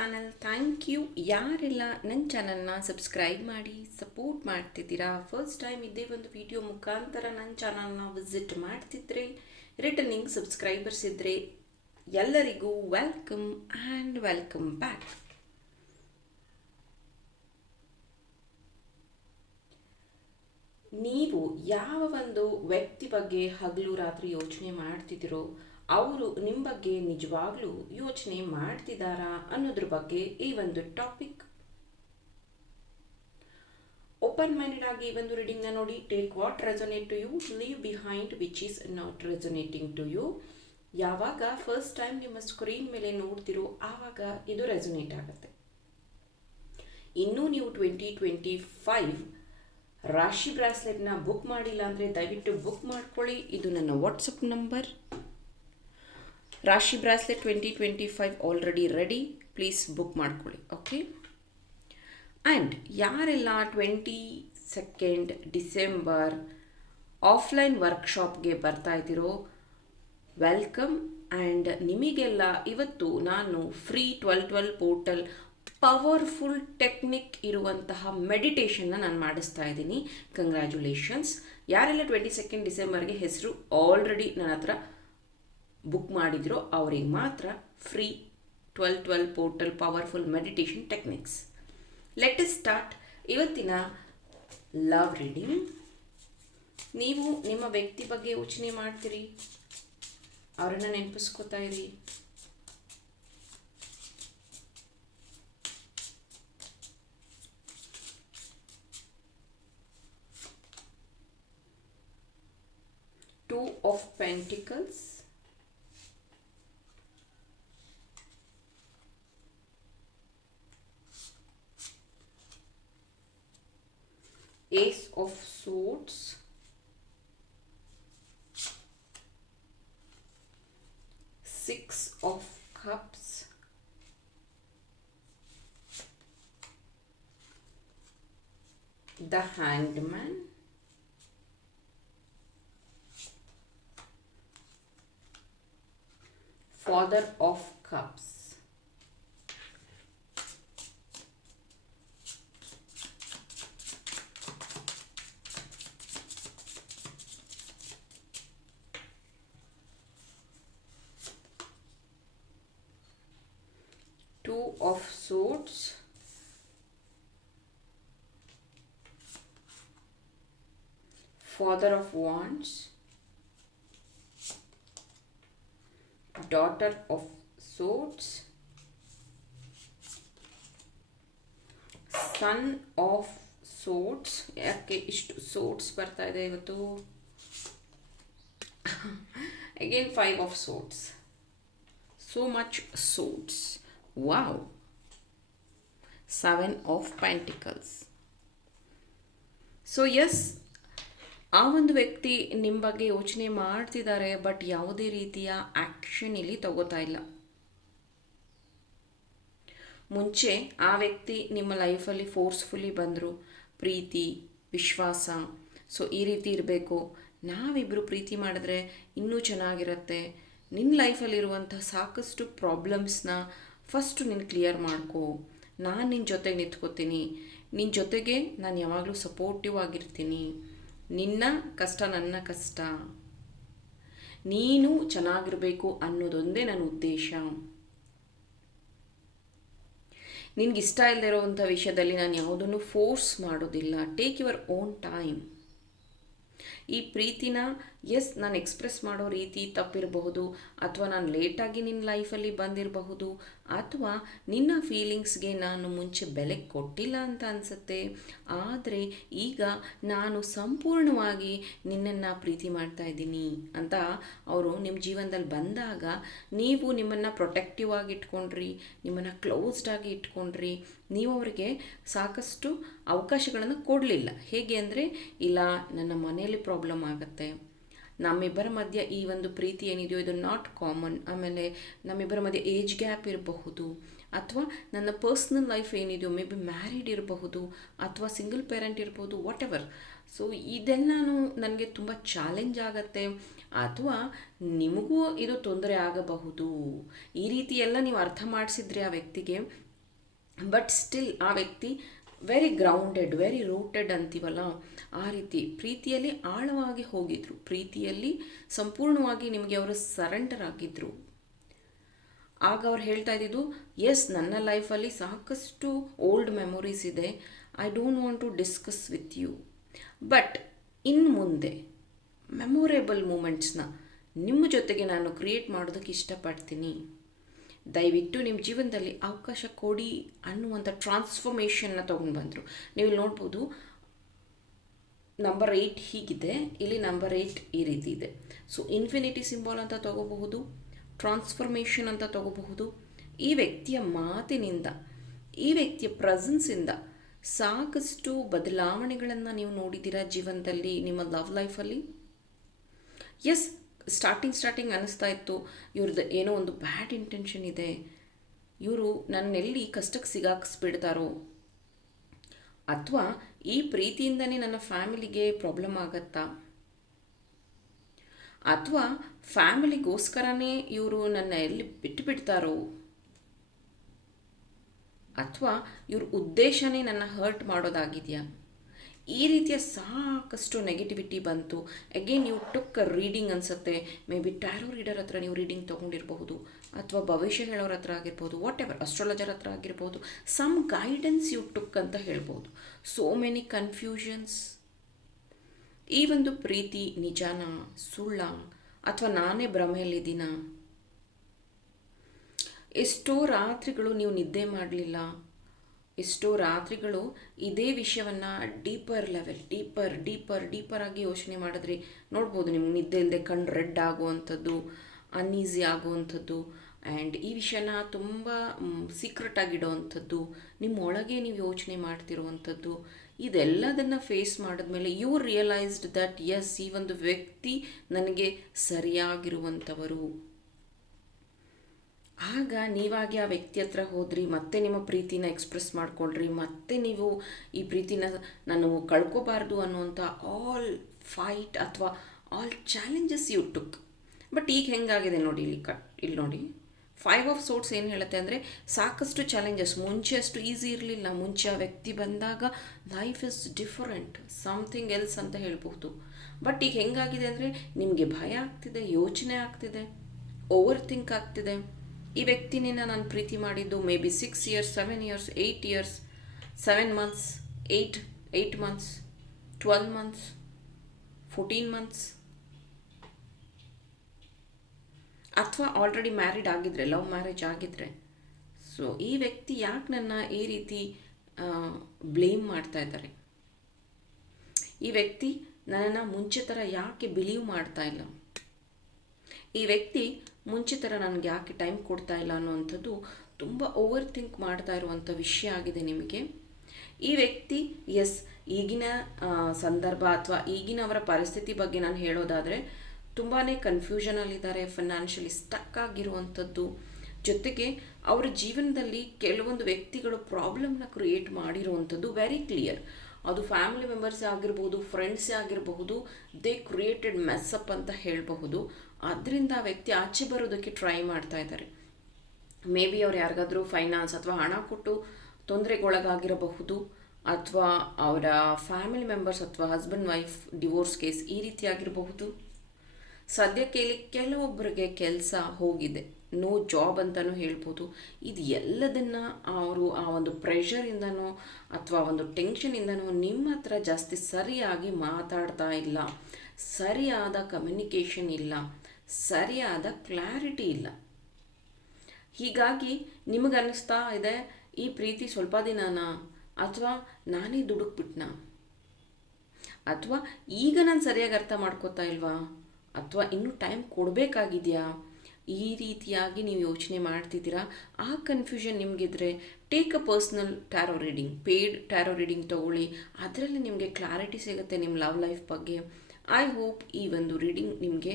Channel. Thank you. ಯಾರೆಲ್ಲ ನನ್ನ ಚಾನಲ್ನ ಸಬ್ಸ್ಕ್ರೈಬ್ ಮಾಡಿ, ಸಪೋರ್ಟ್ ಮಾಡ್ತಿದ್ದೀರಾ? ಫಸ್ಟ್ ಟೈಮ್ ಇದೇ ಒಂದು ವಿಡಿಯೋ ಮುಖಾಂತರ ನನ್ನ ಚಾನಲ್ನ ವಿಸಿಟ್ ಮಾಡ್ತಿದ್ರೆ, ರಿಟರ್ನಿಂಗ್ ಸಬ್ಸ್ಕ್ರೈಬರ್ಸ್ ಇದ್ದರೆ ಎಲ್ಲರಿಗೂ ವೆಲ್ಕಮ್ ಆ್ಯಂಡ್ ವೆಲ್ಕಮ್ ಬ್ಯಾಕ್. ನೀವು ಯಾವ ಒಂದು ವ್ಯಕ್ತಿ ಬಗ್ಗೆ ಹಗಲು ರಾತ್ರಿ ಯೋಚನೆ ಮಾಡ್ತಿದ್ದೀರೋ ಅವರು ನಿಮ್ಮ ಬಗ್ಗೆ ನಿಜವಾಗ್ಲೂ ಯೋಚನೆ ಮಾಡ್ತಿದ್ದಾರಾ ಅನ್ನೋದ್ರ ಬಗ್ಗೆ ಈ ಒಂದು ಟಾಪಿಕ್ ಓಪನ್ ಮೈಂಡೆಡ್ ಆಗಿ ಈ ಒಂದು ರೀಡಿಂಗ್ನ ನೋಡಿ take what resonate to you leave behind which is not resonating to you ಯಾವಾಗ ಫಸ್ಟ್ ಟೈಮ್ ನಿಮ್ಮ ಸ್ಕ್ರೀನ್ ಮೇಲೆ ನೋಡ್ತಿರೋ ಆವಾಗ ಇದು ರೆಸೊನೇಟ್ ಆಗುತ್ತೆ. ಇನ್ನೂ ನೀವು ಟ್ವೆಂಟಿ ಟ್ವೆಂಟಿ ಫೈವ್ ರಾಶಿ ಬ್ರಾಸ್ಲೆಟ್ನ ಬುಕ್ ಮಾಡಿಲ್ಲ ಅಂದರೆ ದಯವಿಟ್ಟು ಬುಕ್ ಮಾಡ್ಕೊಳ್ಳಿ. ಇದು ನನ್ನ ವಾಟ್ಸಪ್ ನಂಬರ್ ರಾಶಿ bracelet twenty twenty five already ready please book ಮಾಡ್ಕೊಳ್ಳಿ ಓಕೆ ಆ್ಯಂಡ್ ಯಾರೆಲ್ಲ ಟ್ವೆಂಟಿ ಸೆಕೆಂಡ್ ಡಿಸೆಂಬರ್ ಆಫ್ಲೈನ್ ವರ್ಕ್ಶಾಪ್ಗೆ ಬರ್ತಾ ಇದ್ದೀರೋ ವೆಲ್ಕಮ್ ಆ್ಯಂಡ್ ನಿಮಗೆಲ್ಲ ಇವತ್ತು ನಾನು free twelve twelve portal powerful technique ಇರುವಂತಹ ಮೆಡಿಟೇಷನ್ನ ನಾನು ಮಾಡಿಸ್ತಾ ಇದ್ದೀನಿ. ಕಂಗ್ರ್ಯಾಚುಲೇಷನ್ಸ್ ಯಾರೆಲ್ಲ ಟ್ವೆಂಟಿ ಸೆಕೆಂಡ್ ಡಿಸೆಂಬರ್ಗೆ ಹೆಸರು ಆಲ್ರೆಡಿ ನನ್ನ ಹತ್ರ ಬುಕ್ ಮಾಡಿದ್ರೋ ಅವರಿಗೆ ಮಾತ್ರ free twelve twelve portal powerful meditation techniques let us start ಇವತ್ತಿನ ಲವ್ ರೀಡಿಂಗ್ ನೀವು ನಿಮ್ಮ ವ್ಯಕ್ತಿ ಬಗ್ಗೆ ಯೋಚನೆ ಮಾಡ್ತೀರಿ? ಅವರನ್ನು ನೆನಪಿಸ್ಕೋತಾ ಇರಿ. Two of pentacles ace of swords. Six of cups. The hanged man father of cups two of swords father of wands daughter of swords son of swords ಯಾಕೆ ಇಷ್ಟು ಸೋಟ್ಸ್ ಬರ್ತಾ ಇದೆ ಇವತ್ತು again five of swords so much swords wow. Seven of pentacles. So yes ಆ ಒಂದು ವ್ಯಕ್ತಿ ನಿಮ್ಮ ಬಗ್ಗೆ ಯೋಚನೆ ಮಾಡ್ತಿದ್ದಾರೆ ಬಟ್ ಯಾವುದೇ ರೀತಿಯ ಆ್ಯಕ್ಷನ್ ಇಲ್ಲಿ ತಗೋತಾ ಇಲ್ಲ. ಮುಂಚೆ ಆ ವ್ಯಕ್ತಿ ನಿಮ್ಮ ಲೈಫಲ್ಲಿ ಫೋರ್ಸ್ಫುಲಿ ಬಂದರು. ಪ್ರೀತಿ, ವಿಶ್ವಾಸ ಸೊ ಈ ರೀತಿ ಇರಬೇಕು. ನಾವಿಬ್ಬರು ಪ್ರೀತಿ ಮಾಡಿದ್ರೆ ಇನ್ನೂ ಚೆನ್ನಾಗಿರುತ್ತೆ. ನಿನ್ನ ಲೈಫಲ್ಲಿರುವಂಥ ಸಾಕಷ್ಟು ಪ್ರಾಬ್ಲಮ್ಸ್ನ ಫಸ್ಟು ನೀನು ಕ್ಲಿಯರ್ ಮಾಡ್ಕೋ. ನಾನು ನಿನ್ನ ಜೊತೆಗೆ ನಿಂತ್ಕೋತೀನಿ. ನಿನ್ನ ಜೊತೆಗೆ ನಾನು ಯಾವಾಗಲೂ ಸಪೋರ್ಟಿವ್ ಆಗಿರ್ತೀನಿ. ನಿನ್ನ ಕಷ್ಟ ನನ್ನ ಕಷ್ಟ. ನೀನು ಚೆನ್ನಾಗಿರಬೇಕು ಅನ್ನೋದೊಂದೇ ನನ್ನ ಉದ್ದೇಶ. ನಿನ್ಗೆ ಇಷ್ಟ ಇಲ್ಲದೆ ಇರೋವಂಥ ವಿಷಯದಲ್ಲಿ ನಾನು ಯಾವುದನ್ನು ಫೋರ್ಸ್ ಮಾಡೋದಿಲ್ಲ. ಟೇಕ್ ಯುವರ್ ಓನ್ ಟೈಮ್ ಈ ಪ್ರೀತಿನ ಎಸ್ ನಾನು ಎಕ್ಸ್ಪ್ರೆಸ್ ಮಾಡೋ ರೀತಿ ತಪ್ಪಿರಬಹುದು. ಅಥವಾ ನಾನು ಲೇಟಾಗಿ ನಿನ್ನ ಲೈಫಲ್ಲಿ ಬಂದಿರಬಹುದು. ಅಥವಾ ನಿನ್ನ ಫೀಲಿಂಗ್ಸ್ಗೆ ನಾನು ಮುಂಚೆ ಬೆಲೆ ಕೊಟ್ಟಿಲ್ಲ ಅಂತ ಅನಿಸುತ್ತೆ? ಆದರೆ ಈಗ ನಾನು ಸಂಪೂರ್ಣವಾಗಿ ನಿನ್ನನ್ನು ಪ್ರೀತಿ ಮಾಡ್ತಾ ಇದ್ದೀನಿ ಅಂತ ಅವರು ನಿಮ್ಮ ಜೀವನದಲ್ಲಿ ಬಂದಾಗ ನೀವು ನಿಮ್ಮನ್ನು ಪ್ರೊಟೆಕ್ಟಿವ್ ಆಗಿ ಇಟ್ಕೊಂಡ್ರಿ, ನಿಮ್ಮನ್ನು ಕ್ಲೋಸ್ಡ್ ಆಗಿ ಇಟ್ಕೊಂಡ್ರಿ. ನೀವು ಅವರಿಗೆ ಸಾಕಷ್ಟು ಅವಕಾಶಗಳನ್ನು ಕೊಡಲಿಲ್ಲ. ಹೇಗೆ ಅಂದರೆ, ಇಲ್ಲ, ನನ್ನ ಮನೆಯಲ್ಲಿ ಪ್ರಾಬ್ಲಮ್ ಆಗುತ್ತೆ. ನಮ್ಮಿಬ್ಬರ ಮಧ್ಯೆ ಈ ಒಂದು ಪ್ರೀತಿ ಏನಿದೆಯೋ ಇದು ನಾಟ್ ಕಾಮನ್ ಆಮೇಲೆ ನಮ್ಮಿಬ್ಬರ ಮಧ್ಯೆ ಏಜ್ ಗ್ಯಾಪ್ ಇರಬಹುದು, ಅಥವಾ ನನ್ನ ಪರ್ಸ್ನಲ್ ಲೈಫ್ ಏನಿದೆಯೋ ಮೇ ಬಿ ಮ್ಯಾರಿಡ್ ಇರಬಹುದು, ಅಥವಾ ಸಿಂಗಲ್ ಪೇರೆಂಟ್ ಇರ್ಬೋದು ವಾಟ್ ಎವರ್ ಸೊ ಇದೆಲ್ಲನೂ ನನಗೆ ತುಂಬ ಚಾಲೆಂಜ್ ಆಗತ್ತೆ. ಅಥವಾ ನಿಮಗೂ ಇದು ತೊಂದರೆ ಆಗಬಹುದು. ಈ ರೀತಿ ಎಲ್ಲ ನೀವು ಅರ್ಥ ಮಾಡಿಸಿದ್ರೆ ಆ ವ್ಯಕ್ತಿಗೆ. ಬಟ್ ಸ್ಟಿಲ್ ಆ ವ್ಯಕ್ತಿ ವೆರಿ ಗ್ರೌಂಡೆಡ್ ವೆರಿ ರೂಟೆಡ್ ಅಂತೀವಲ್ಲ, ಆ ರೀತಿ ಪ್ರೀತಿಯಲ್ಲಿ ಆಳವಾಗಿ ಹೋಗಿದ್ರು. ಪ್ರೀತಿಯಲ್ಲಿ ಸಂಪೂರ್ಣವಾಗಿ ನಿಮಗೆ ಅವರು ಸರೆಂಡರ್ ಆಗಿದ್ರು. ಆಗ ಅವ್ರು ಹೇಳ್ತಾ ಇದ್ದಿದ್ದು ಎಸ್ ನನ್ನ ಲೈಫಲ್ಲಿ ಸಾಕಷ್ಟು ಓಲ್ಡ್ ಮೆಮೊರೀಸ್ ಇದೆ. I don't want to discuss with you but ಇನ್ನು ಮುಂದೆ ಮೆಮೊರೇಬಲ್ ಮೂಮೆಂಟ್ಸ್ನ ನಿಮ್ಮ ಜೊತೆಗೆ ನಾನು ಕ್ರಿಯೇಟ್ ಮಾಡೋದಕ್ಕೆ ಇಷ್ಟಪಡ್ತೀನಿ. ದಯವಿಟ್ಟು ನಿಮ್ಮ ಜೀವನದಲ್ಲಿ ಅವಕಾಶ ಕೊಡಿ ಅನ್ನುವಂಥ ಟ್ರಾನ್ಸ್ಫಾರ್ಮೇಷನ್ನ ತೊಗೊಂಡು ಬಂದರು. ನೀವು ನೋಡ್ಬೋದು ನಂಬರ್ ಏಯ್ಟ್ ಹೀಗಿದೆ. ಇಲ್ಲಿ ನಂಬರ್ ಏಯ್ಟ್ ಈ ರೀತಿ ಇದೆ. ಸೊ ಇನ್ಫಿನಿಟಿ ಸಿಂಬಾಲ್ ಅಂತ ತಗೋಬಹುದು ಟ್ರಾನ್ಸ್ಫಾರ್ಮೇಷನ್ ಅಂತ ತಗೋಬಹುದು. ಈ ವ್ಯಕ್ತಿಯ ಮಾತಿನಿಂದ, ಈ ವ್ಯಕ್ತಿಯ ಪ್ರೆಸೆನ್ಸಿಂದ ಸಾಕಷ್ಟು ಬದಲಾವಣೆಗಳನ್ನು ನೀವು ನೋಡಿದ್ದೀರಾ ಜೀವನದಲ್ಲಿ ನಿಮ್ಮ ಲವ್ ಲೈಫಲ್ಲಿ ಎಸ್ ಸ್ಟಾರ್ಟಿಂಗ್ ಸ್ಟಾರ್ಟಿಂಗ್ ಅನ್ನಿಸ್ತಾ ಇತ್ತು. ಇವ್ರದ್ದು ಏನೋ ಒಂದು ಬ್ಯಾಡ್ ಇಂಟೆನ್ಷನ್ ಇದೆ. ಇವರು ನನ್ನೆಲ್ಲಿ ಕಷ್ಟಕ್ಕೆ ಸಿಗಾಕಿಸ್ಬಿಡ್ತಾರೋ? ಅಥವಾ ಈ ಪ್ರೀತಿಯಿಂದನೇ ನನ್ನ ಫ್ಯಾಮಿಲಿಗೆ ಪ್ರಾಬ್ಲಮ್ ಆಗತ್ತಾ? ಅಥವಾ ಫ್ಯಾಮಿಲಿಗೋಸ್ಕರನೇ ಇವರು ನನ್ನ ಎಲ್ಲಿ ಬಿಟ್ಟು ಬಿಡ್ತಾರೋ ಅಥವಾ ಇವ್ರ ಉದ್ದೇಶನೇ ನನ್ನ ಹರ್ಟ್ ಮಾಡೋದಾಗಿದೆಯಾ? ಈ ರೀತಿಯ ಸಾಕಷ್ಟು ನೆಗೆಟಿವಿಟಿ ಬಂತು. ಅಗೇನ್ ನೀವು ಟುಕ್ ರೀಡಿಂಗ್ ಅನಿಸುತ್ತೆ. ಮೇ ಬಿ ಟ್ಯಾರೋ ರೀಡರ್ ಹತ್ರ ನೀವು ರೀಡಿಂಗ್ ತೊಗೊಂಡಿರಬಹುದು. ಅಥವಾ ಭವಿಷ್ಯ ಹೇಳೋರ ಹತ್ರ ಆಗಿರ್ಬೋದು ವಾಟ್ ಎವರ್ ಅಸ್ಟ್ರಾಲಜರ್ ಹತ್ರ ಆಗಿರ್ಬೋದು ಸಮ್ ಗೈಡೆನ್ಸ್ ಯು ಟುಕ್ ಅಂತ ಹೇಳ್ಬೋದು ಸೋ ಮೆನಿ ಕನ್ಫ್ಯೂಷನ್ಸ್ ಈ ಒಂದು ಪ್ರೀತಿ, ನಿಜಾನ, ಸುಳ್ಳ, ಅಥವಾ ನಾನೇ ಭ್ರಮೆಯಲ್ಲಿದ್ದೀನ? ಎಷ್ಟೋ ರಾತ್ರಿಗಳು ನೀವು ನಿದ್ದೆ ಮಾಡಲಿಲ್ಲ. ಎಷ್ಟೋ ರಾತ್ರಿಗಳು ಇದೇ ವಿಷಯವನ್ನು deeper level, deeper deeper deeper ಆಗಿ ಯೋಚನೆ ಮಾಡಿದ್ರೆ ನೋಡ್ಬೋದು ನಿಮ್ಗೆ ನಿದ್ದೆ ಇಲ್ಲದೆ ಕಣ್ಣು ರೆಡ್ ಆಗುವಂಥದ್ದು ಅನ್ಈಸಿ ಆಗುವಂಥದ್ದು ಆ್ಯಂಡ್ ಈ ವಿಷಯನ ತುಂಬ ಸೀಕ್ರೆಟ್ ಆಗಿಡೋವಂಥದ್ದು, ನಿಮ್ಮ ಒಳಗೆ ನೀವು ಯೋಚನೆ ಮಾಡ್ತಿರುವಂಥದ್ದು, ಇದೆಲ್ಲದನ್ನು ಫೇಸ್ ಮಾಡಿದ್ಮೇಲೆ ಯು ರಿಯಲೈಸ್ಡ್ ದಟ್ ಎಸ್ ಈ ಒಂದು ವ್ಯಕ್ತಿ ನನಗೆ ಸರಿಯಾಗಿರುವಂಥವರು. ಆಗ ನೀವಾಗಿ ಆ ವ್ಯಕ್ತಿ ಹತ್ರ ಹೋದ್ರಿ, ಮತ್ತೆ ನಿಮ್ಮ ಪ್ರೀತಿನ ಎಕ್ಸ್ಪ್ರೆಸ್ ಮಾಡ್ಕೊಳ್ರಿ, ಮತ್ತೆ ನೀವು ಈ ಪ್ರೀತಿನ ನಾನು ಕಳ್ಕೋಬಾರ್ದು ಅನ್ನುವಂಥ ಆಲ್ ಫೈಟ್ ಅಥವಾ all challenges you took but ಈಗ ಹೆಂಗಾಗಿದೆ ನೋಡಿ ಇಲ್ಲಿ ಕಟ್, ಇಲ್ಲಿ ನೋಡಿ. ಫೈವ್ ಆಫ್ ಸೋಟ್ಸ್ ಏನು ಹೇಳುತ್ತೆ ಅಂದರೆ, ಸಾಕಷ್ಟು ಚಾಲೆಂಜಸ್ ಮುಂಚೆ ಅಷ್ಟು ಈಸಿ ಇರಲಿಲ್ಲ. ಮುಂಚೆ ಆ ವ್ಯಕ್ತಿ ಬಂದಾಗ life is different something else ಅಂತ ಹೇಳ್ಬೋದು ಬಟ್ ಈಗ ಹೆಂಗಾಗಿದೆ ಅಂದರೆ, ನಿಮಗೆ ಭಯ ಆಗ್ತಿದೆ, ಯೋಚನೆ ಆಗ್ತಿದೆ ಓವರ್ ಥಿಂಕ್ ಆಗ್ತಿದೆ. ಈ ವ್ಯಕ್ತಿನಿಂದ ನಾನು ಪ್ರೀತಿ ಮಾಡಿದ್ದು maybe six years seven years eight years seven months eight eight months twelve months fourteen months ಅಥವಾ ಆಲ್ರೆಡಿ ಮ್ಯಾರಿಡ್ ಆಗಿದ್ರೆ ಲವ್ ಮ್ಯಾರೇಜ್ ಆಗಿದ್ರೆ. ಸೊ ಈ ವ್ಯಕ್ತಿ ಯಾಕೆ ನನ್ನ ಈ ರೀತಿ ಬ್ಲೇಮ್ ಮಾಡ್ತಾ ಇದ್ದಾರೆ? ಈ ವ್ಯಕ್ತಿ ನನ್ನನ್ನು ಮುಂಚೆ ಥರ ಯಾಕೆ ಬಿಲೀವ್ ಮಾಡ್ತಾ ಇಲ್ಲ? ಈ ವ್ಯಕ್ತಿ ಮುಂಚೆ ಥರ ನನಗೆ ಯಾಕೆ ಟೈಮ್ ಕೊಡ್ತಾ ಇಲ್ಲ ಅನ್ನುವಂಥದ್ದು ತುಂಬ ಓವರ್ ಥಿಂಕ್ ಮಾಡ್ತಾ ಇರುವಂಥ ವಿಷಯ ಆಗಿದೆ ನಿಮಗೆ. ಈ ವ್ಯಕ್ತಿ ಎಸ್ ಈಗಿನ ಸಂದರ್ಭ ಅಥವಾ ಈಗಿನ ಅವರ ಪರಿಸ್ಥಿತಿ ಬಗ್ಗೆ ನಾನು ಹೇಳೋದಾದರೆ ತುಂಬಾ ಕನ್ಫ್ಯೂಷನಲ್ಲಿದ್ದಾರೆ ಫೈನಾನ್ಷಿಯಲಿ ಸ್ಟಕ್ ಆಗಿರುವಂಥದ್ದು. ಜೊತೆಗೆ ಅವರ ಜೀವನದಲ್ಲಿ ಕೆಲವೊಂದು ವ್ಯಕ್ತಿಗಳು ಪ್ರಾಬ್ಲಮ್ನ ಕ್ರಿಯೇಟ್ ಮಾಡಿರುವಂಥದ್ದು ವೆರಿ ಕ್ಲಿಯರ್ ಅದು ಫ್ಯಾಮಿಲಿ ಮೆಂಬರ್ಸೇ ಆಗಿರ್ಬೋದು ಫ್ರೆಂಡ್ಸೇ ಆಗಿರಬಹುದು ದೇ ಕ್ರಿಯೇಟೆಡ್ ಮೆಸ್ಸಪ್ ಅಂತ ಹೇಳಬಹುದು. ಅದರಿಂದ ವ್ಯಕ್ತಿ ಆಚೆ ಬರೋದಕ್ಕೆ ಟ್ರೈ ಮಾಡ್ತಾ ಇದ್ದಾರೆ. ಮೇ ಬಿ ಅವ್ರು ಯಾರಿಗಾದರೂ ಫೈನಾನ್ಸ್ ಅಥವಾ ಹಣ ಕೊಟ್ಟು ತೊಂದರೆಗೊಳಗಾಗಿರಬಹುದು, ಅಥವಾ ಅವರ ಫ್ಯಾಮಿಲಿ ಮೆಂಬರ್ಸ್ ಅಥವಾ ಹಸ್ಬೆಂಡ್ ವೈಫ್ ಡಿವೋರ್ಸ್ ಕೇಸ್ ಈ ರೀತಿ ಆಗಿರಬಹುದು ಸದ್ಯಕ್ಕೆ ಇಲ್ಲಿ ಕೆಲವೊಬ್ಬರಿಗೆ ಕೆಲಸ ಹೋಗಿದೆ. ನೋ ಜಾಬ್ ಅಂತಲೂ ಹೇಳ್ಬೋದು. ಇದು ಎಲ್ಲದನ್ನು ಅವರು ಆ ಒಂದು ಪ್ರೆಷರಿಂದನೋ ಅಥವಾ ಒಂದು ಟೆನ್ಷನಿಂದನೋ ನಿಮ್ಮ ಹತ್ರ ಜಾಸ್ತಿ ಸರಿಯಾಗಿ ಮಾತಾಡ್ತಾ ಇಲ್ಲ. ಸರಿಯಾದ ಕಮ್ಯುನಿಕೇಷನ್ ಇಲ್ಲ. ಸರಿಯಾದ ಕ್ಲಾರಿಟಿ ಇಲ್ಲ. ಹೀಗಾಗಿ ನಿಮಗನ್ನಿಸ್ತಾ ಇದೆ, ಈ ಪ್ರೀತಿ ಸ್ವಲ್ಪ ದಿನನಾ? ಅಥವಾ ನಾನೇ ದುಡುಕ್ಬಿಟ್ನಾ? ಅಥವಾ ಈಗ ನಾನು ಸರಿಯಾಗಿ ಅರ್ಥ ಮಾಡ್ಕೋತಾ ಇಲ್ವಾ? ಅಥವಾ ಇನ್ನೂ ಟೈಮ್ ಕೊಡಬೇಕಾಗಿದೆಯಾ? ಈ ರೀತಿಯಾಗಿ ನೀವು ಯೋಚನೆ ಮಾಡ್ತಿದ್ದೀರಾ? ಆ confusion ನಿಮಗಿದ್ರೆ take a personal tarot reading paid tarot reading ತೊಗೊಳ್ಳಿ. ಅದರಲ್ಲಿ ನಿಮಗೆ ಕ್ಲಾರಿಟಿ ಸಿಗುತ್ತೆ ನಿಮ್ಮ ಲವ್ ಲೈಫ್ ಬಗ್ಗೆ. ಐ ಹೋಪ್ ಈ ಒಂದು ರೀಡಿಂಗ್ ನಿಮಗೆ